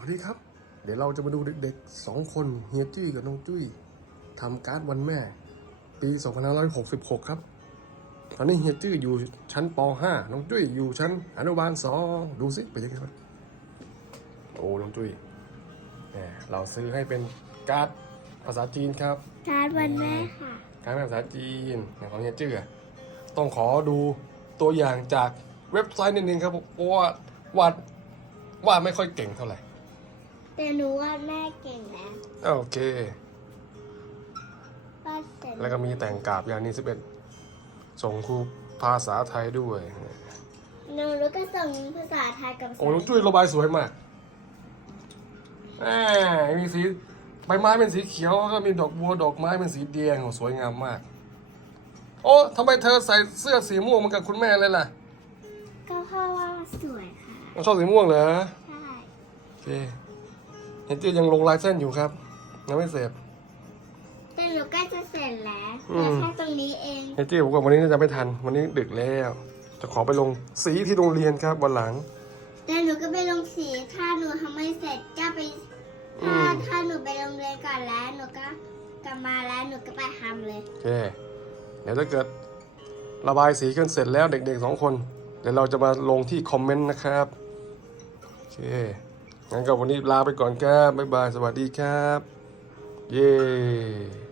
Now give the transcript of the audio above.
วัสดีครับ เดี๋ยวเราจะมาดูเด็กๆสองคนเฮียจุ้ยกับน้องจุ้ยทำการ์ดวันแม่ ปี 2566 ครับ ตอนนี้เฮียจุ้ยอยู่ชั้นป .5 น้องจุ้ยอยู่ชั้นอนุบาล2ดูสิเป็นยังไงครับโอ้น้องจุ้ยแหมเราซื้อให้เป็นการ์ดภาษาจีนครับ การ์ดวันแม่ค่ะ การเป็นภาษาจีนอย่างของเฮียจื้ออะต้องขอดูตัวอย่างจากเว็บไซต์นิดนึงครับเพราะว่าวาดวาดไม่ค่อยเก่งเท่าไหร่ แต่หนูว่าแม่เก่งแล้วโอเควาดเสร็จแล้วก็มีแต่งกาบอย่างนี้สิบเอ็ดส่งครูภาษาไทยด้วย หนูรู้ก็ส่งภาษาไทยกับภาษาโอ้ลุงจุ้ยระบายสวยมากแหมมีสีใบไม้เป็นสีเขียวแล้วก็มีดอกบัวดอกไม้เป็นสีแดงโอ้สวยงามมาก โอ้ทำไมเธอใส่เสื้อสีม่วงเหมือนกับคุณแม่เลยล่ะก็เพราะว่าสวยค่ะชอบสีม่วงเหรอใช่ โอเค เห็นจื้อยังลงลายเส้นอยู่ครับยังไม่เสร็จแต่หนูใกล้จะเสร็จแล้วอืแต่มแค่ตรงนี้เองเห็นจื้อบอกว่าวันนี้น่าจะไม่ทัน วันนี้ดึกแล้วจะขอไปลงสีที่โรงเรียนครับวันหลัง แต่หนูก็ไปลงสีถ้าหนูทำไม่เสร็จก็ไปอืถ้ามถ้าหนูไปโรงเรียนก่อนแล้วหนูก็กลับมาแล้วหนูก็ไปทำเลยโอเคเดี๋ยวถ้าเกิดระบายสีกันเสร็จแล้วเด็กๆสองคน เดี๋ยวเราจะมาลงที่คอมเมนต์นะครับ โอเค งั้นก็วันนี้ลาไปก่อนครับ บ๊ายบาย สวัสดีครับ เย้